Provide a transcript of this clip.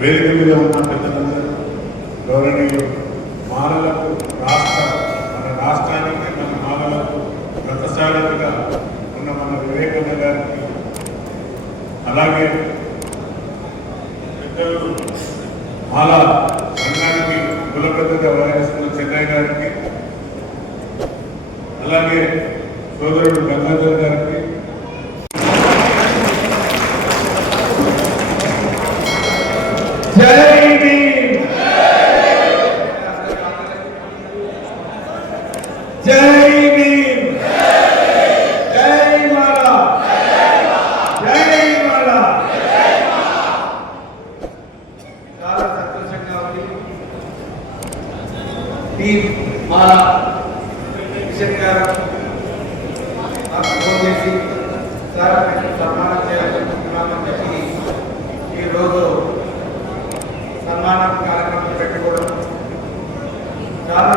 వేదిక మీద ఉన్న పెద్దలందరూ, గౌరవనీయులు, మాలలకు మన రాష్ట్రానికి మన మాలలకు రథసారథిగా ఉన్న మన వివేకన్న గారికి, అలాగే పెద్దలు మాల సంఘానికి కులపెద్దగా వ్యవహరిస్తున్న చెన్నై గారికి, అలాగే సోదరుడు గంగాధర్ గారికి, జై భీమ్, జై భీమ్, జై మాల, జై మాల. చాలా సంతోషంగా ఉంది. టీం మాల కిషన్ గారు నాకు ఫోన్ చేసి సార్ నేను సన్మానం చేయాలనుకుంటున్నామని చెప్పి ఈరోజు సన్మానం కార్యక్రమం పెట్టుకోవడం చాలా